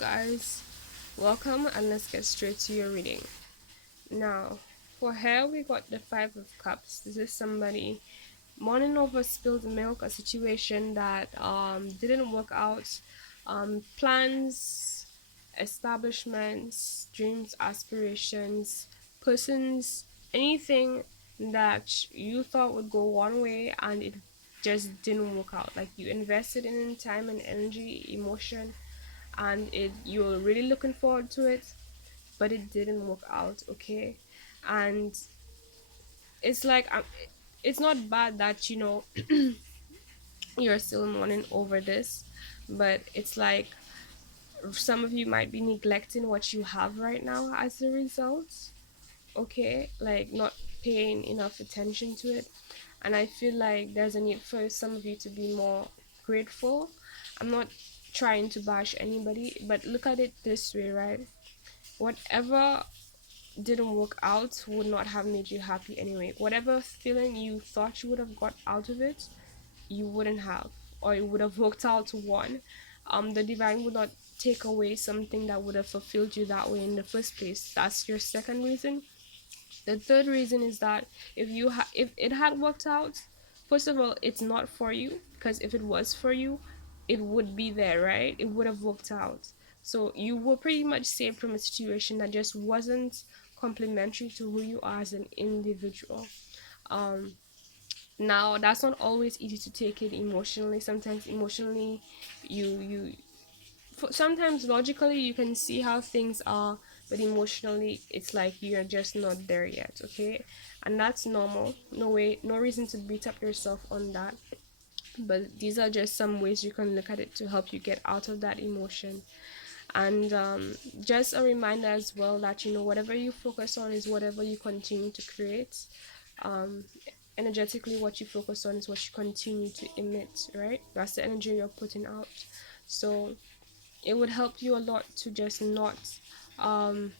guys, welcome and let's get straight to your reading. Now, for here we got the Five of Cups. This is somebody mourning over spilled milk, a situation that didn't work out. Plans, establishments, dreams, aspirations, persons, anything that you thought would go one way and it just didn't work out. Like you invested in time and energy, emotion, and it you were really looking forward to it, but it didn't work out. Okay, and it's like it's not bad that you're still mourning over this, but it's like some of you might be neglecting what you have right now as a result. Okay, like not paying enough attention to it, and I feel like there's a need for some of you to be more grateful. I'm not trying to bash anybody, but look at it this way, right? Whatever didn't work out would not have made you happy anyway. Whatever feeling you thought you would have got out of it, you wouldn't have, or it would have worked out to one. The divine would not take away something that would have fulfilled you that way in the first place. That's your second reason. The third reason is that if it had worked out, first of all, it's not for you, because if it was for you, it would be there, right? It would have worked out. So you were pretty much saved from a situation that just wasn't complementary to who you are as an individual. Um, Now that's not always easy to take it emotionally. Sometimes emotionally, you sometimes logically you can see how things are, but emotionally it's like you're just not there yet. Okay, and that's normal. No reason to beat up yourself on that, but these are just some ways you can look at it to help you get out of that emotion. And just a reminder as well that whatever you focus on is whatever you continue to create. um, Energetically, what you focus on is what you continue to emit, right? That's the energy you're putting out. So it would help you a lot to just not um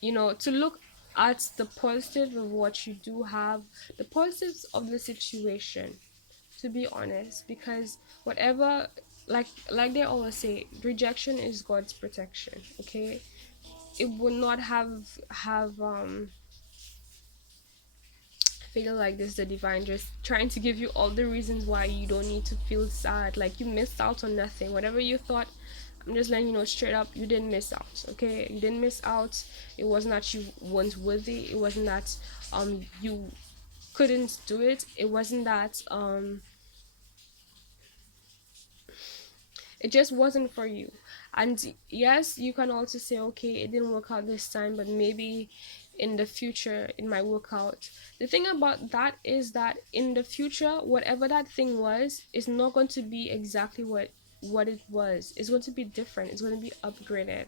to look at the positive of what you do have, the positives of the situation, to be honest, because whatever, like they always say, rejection is God's protection. Okay, it would not have feel like this the divine just trying to give you all the reasons why you don't need to feel sad, like you missed out on nothing. Whatever you thought, I'm just letting you know straight up, you didn't miss out. Okay, you didn't miss out. It wasn't that you weren't worthy, it wasn't that you couldn't do it, it wasn't that it just wasn't for you. And yes, you can also say, okay, it didn't work out this time, but maybe in the future it might work out. The thing about that is that in the future, whatever that thing was is not going to be exactly what it was. It's going to be different, it's going to be upgraded.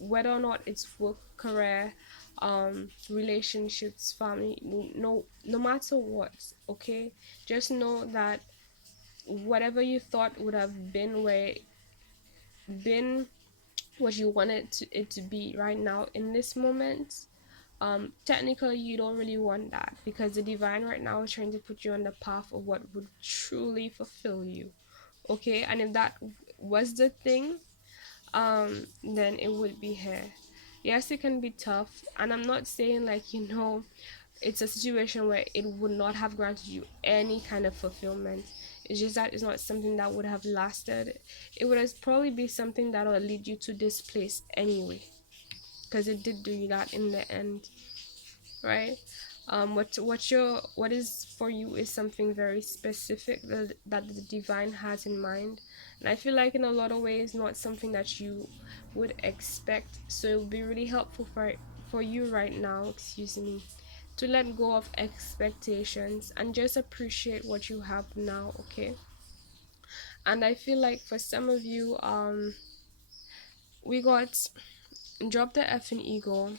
Whether or not it's work, career, relationships, family, no matter what. Okay, just know that whatever you thought would have been what you wanted it to be right now in this moment, technically you don't really want that, because the divine right now is trying to put you on the path of what would truly fulfill you. Okay, and if that was the thing, then it would be here. Yes, it can be tough, and I'm not saying like it's a situation where it would not have granted you any kind of fulfillment. It's just that it's not something that would have lasted. It would have probably be something that will lead you to this place anyway, because it did do you that in the end, right? What is for you is something very specific that the divine has in mind, and I feel like in a lot of ways not something that you would expect. So it would be really helpful for you right now, excuse me, to let go of expectations and just appreciate what you have now. Okay, and I feel like for some of you, we got drop the F in ego.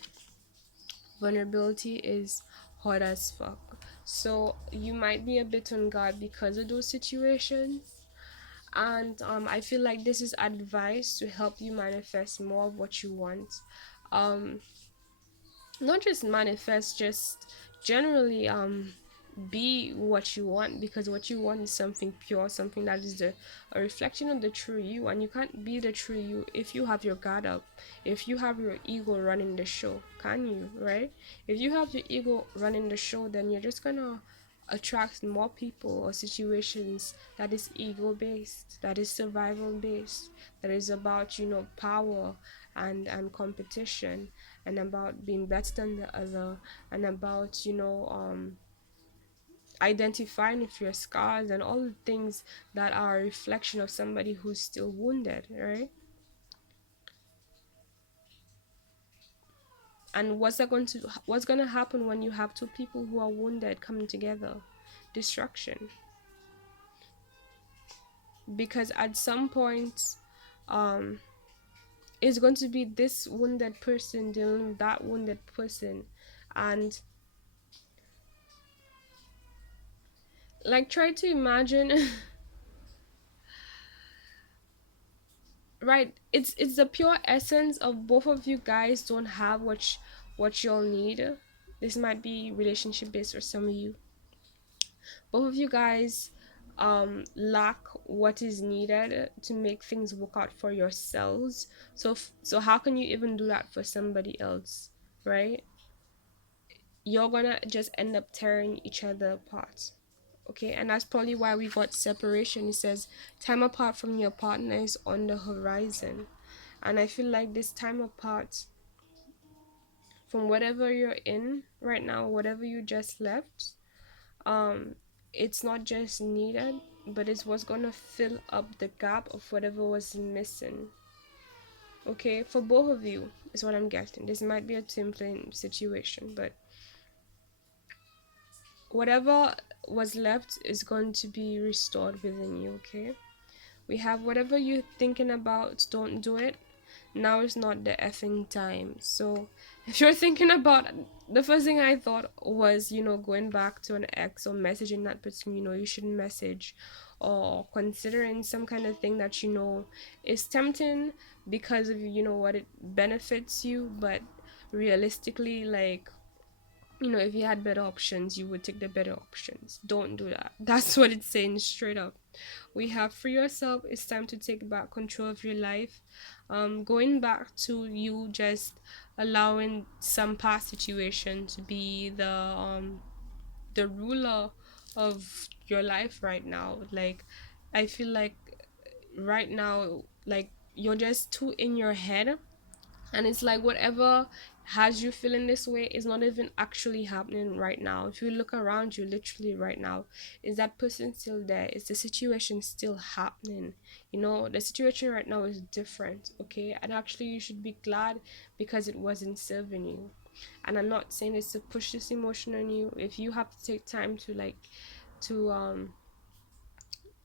Vulnerability is hard as fuck. So you might be a bit on guard because of those situations. And I feel like this is advice to help you manifest more of what you want. Um, Not just manifest, just generally be what you want, because what you want is something pure, something that is a reflection of the true you. And you can't be the true you if you have your guard up, if you have your ego running the show. Can you, right? If you have your ego running the show, then you're just gonna attract more people or situations that is ego based, that is survival based, that is about, power and competition, and about being better than the other, and about, identifying with your scars and all the things that are a reflection of somebody who's still wounded, right? And what's going to happen when you have two people who are wounded coming together? Destruction. Because at some point, um it's going to be this wounded person dealing with that wounded person. And like, try to imagine. Right, it's the pure essence of both of you guys don't have what you'll need. This might be relationship based for some of you. Both of you guys lack what is needed to make things work out for yourselves. So how can you even do that for somebody else, right? You're gonna just end up tearing each other apart. Okay, and that's probably why we got separation. It says time apart from your partner is on the horizon. And I feel like this time apart from whatever you're in right now, whatever you just left, um it's not just needed, but it's what's gonna fill up the gap of whatever was missing. Okay, for both of you is what I'm getting. This might be a twin flame situation, but whatever was left is going to be restored within you. Okay, we have whatever you're thinking about, don't do it. Now is not the effing time. So if you're thinking about, the first thing I thought was, going back to an ex or messaging that person you shouldn't message, or considering some kind of thing that is tempting because of what it benefits you. But realistically, like, if you had better options, you would take the better options. Don't do that. That's what it's saying straight up. We have free yourself. It's time to take back control of your life. Going back to you just allowing some past situation to be the ruler of your life right now. Like, I feel like right now, like, you're just too in your head, and it's like whatever has you feeling this way is not even actually happening right now. If you look around you, literally right now, is that person still there? Is the situation still happening? The situation right now is different. Okay, and actually you should be glad, because it wasn't serving you. And I'm not saying this to push this emotion on you. If you have to take time to, like, to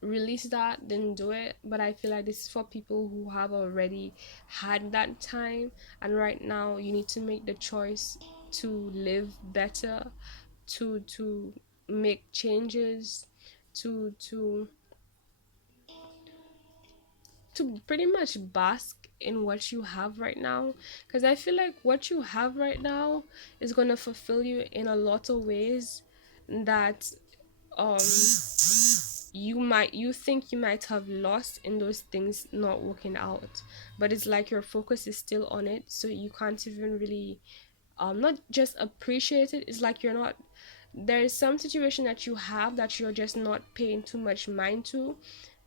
release that, then do it. But I feel like this is for people who have already had that time, and right now you need to make the choice to live better, to make changes, to to pretty much bask in what you have right now, because I feel like what you have right now is going to fulfill you in a lot of ways that um you think you might have lost in those things not working out. But it's like your focus is still on it, so you can't even really not just appreciate it. It's like you're not, there is some situation that you have that you're just not paying too much mind to,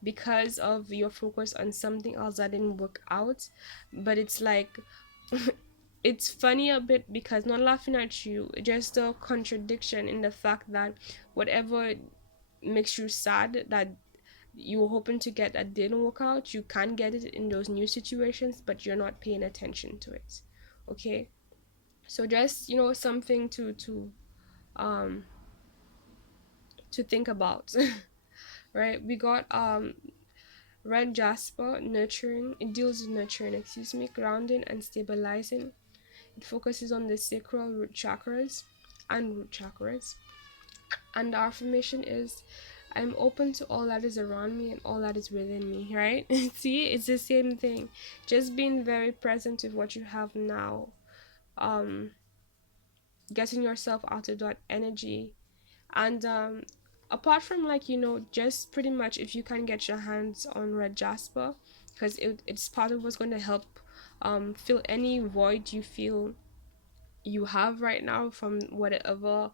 because of your focus on something else that didn't work out. But it's like it's funny a bit, because not laughing at you, just a contradiction in the fact that whatever makes you sad that you were hoping to get that didn't work out, you can get it in those new situations, but you're not paying attention to it. Okay, so just something um to think about. Right, we got red jasper, nurturing. It deals with nurturing, excuse me, grounding and stabilizing. It focuses on the sacral root chakras. And the affirmation is, I'm open to all that is around me and all that is within me, right? See, it's the same thing. Just being very present with what you have now. Um, Getting yourself out of that energy And apart from, like, just pretty much, if you can get your hands on red jasper, because it's part of what's going to help fill any void you feel you have right now from whatever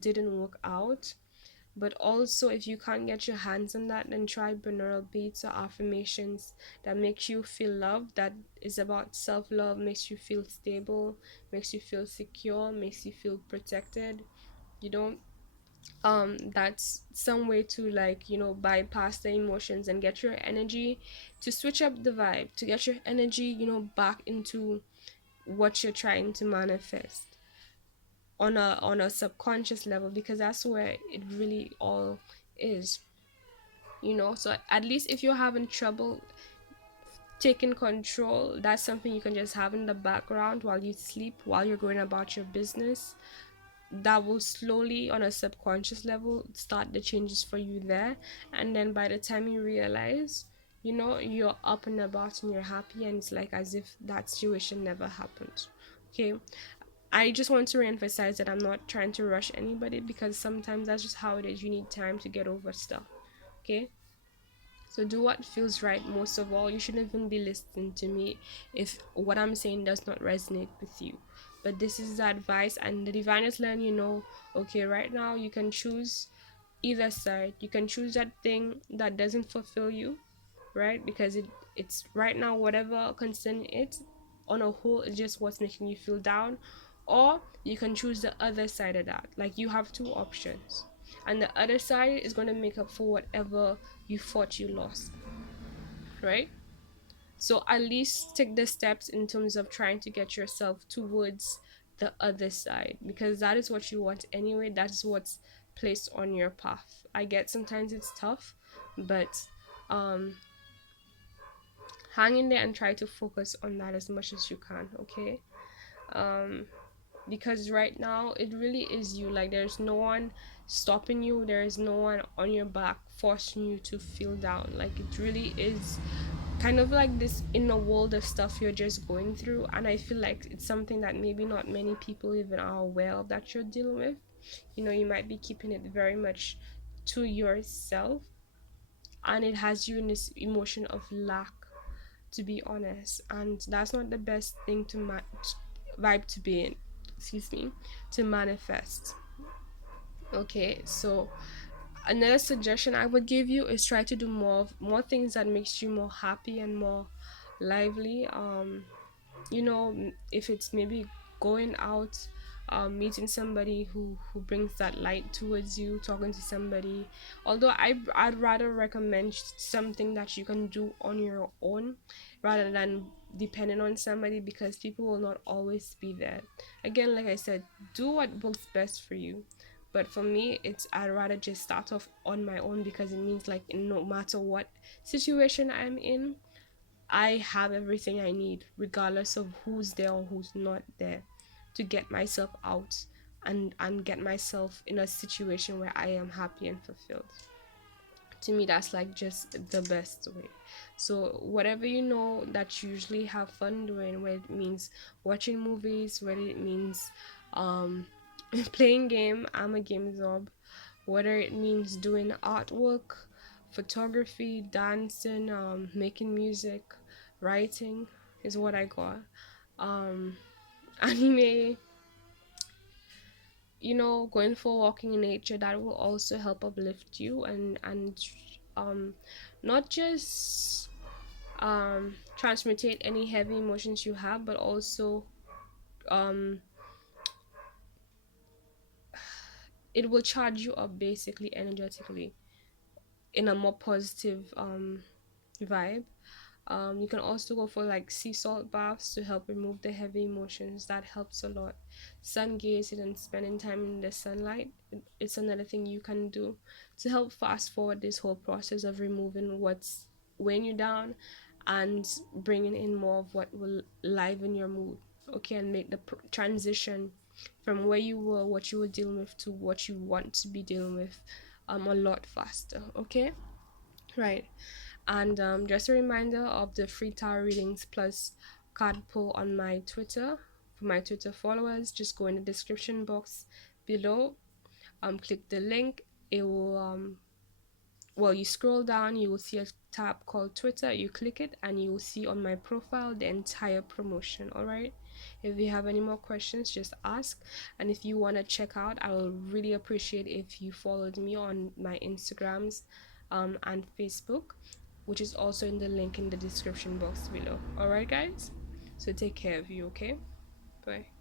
didn't work out. But also, if you can't get your hands on that, then try binaural beats or affirmations that makes you feel loved, that is about self-love, makes you feel stable, makes you feel secure, makes you feel protected. You don't That's some way to, like, bypass the emotions and get your energy, to switch up the vibe, to get your energy, back into what you're trying to manifest on a subconscious level, because that's where it really all is. So at least if you're having trouble taking control, that's something you can just have in the background while you sleep, while you're going about your business. That will slowly, on a subconscious level, start the changes for you there. And then by the time you realize, you're up and about and you're happy, and it's like as if that situation never happened. Okay. I just want to reemphasize that I'm not trying to rush anybody, because sometimes that's just how it is. You need time to get over stuff. Okay. So do what feels right. Most of all, you shouldn't even be listening to me if what I'm saying does not resonate with you. But this is the advice, and the diviners learn, okay, right now you can choose either side. You can choose that thing that doesn't fulfill you, right? Because it's right now, whatever concern it on a whole is just what's making you feel down. Or you can choose the other side of that. Like, you have two options, and the other side is going to make up for whatever you thought you lost, right? So at least take the steps in terms of trying to get yourself towards the other side, because that is what you want anyway. That is what's placed on your path. I get sometimes it's tough, but um hang in there and try to focus on that as much as you can. Okay. um because right now it really is you. Like, there's no one stopping you, there is no one on your back forcing you to feel down. Like, it really is kind of like this inner world of stuff you're just going through, and I feel like it's something that maybe not many people even are aware of that you're dealing with. You might be keeping it very much to yourself, and it has you in this emotion of lack, to be honest. And that's not the best thing to vibe to be in, excuse me, to manifest. Okay, so another suggestion I would give you is try to do more things that makes you more happy and more lively. If it's maybe going out, meeting somebody who brings that light towards you, talking to somebody. Although I'd rather recommend something that you can do on your own rather than depending on somebody, because people will not always be there. Again, like I said, do what works best for you. But for me, I'd rather just start off on my own, because it means, like, no matter what situation I'm in, I have everything I need, regardless of who's there or who's not there, to get myself out and get myself in a situation where I am happy and fulfilled. To me, that's like just the best way. So whatever that you usually have fun doing, whether it means watching movies, whether it means um playing game, I'm a game zob, whether it means doing artwork, photography, dancing, making music, writing is what I got. Um, Anime, going for walking in nature, that will also help uplift you, and not just transmutate any heavy emotions you have, but also um it will charge you up, basically, energetically, in a more positive vibe. You can also go for like sea salt baths to help remove the heavy emotions. That helps a lot. Sun gazing and spending time in the sunlight, it's another thing you can do to help fast forward this whole process of removing what's weighing you down and bringing in more of what will liven your mood. Okay, and make the transition from where you were, what you were dealing with, to what you want to be dealing with a lot faster. Okay, right. And just a reminder of the free tarot readings plus card pull on my Twitter. For my Twitter followers, just go in the description box below. click the link. It will well, you scroll down, you will see a tab called Twitter. You click it and you will see on my profile the entire promotion. All right, if you have any more questions, just ask. And if you want to check out, I will really appreciate if you followed me on my Instagrams and Facebook, which is also in the link in the description box below. All right, guys, so take care of you. Okay, bye.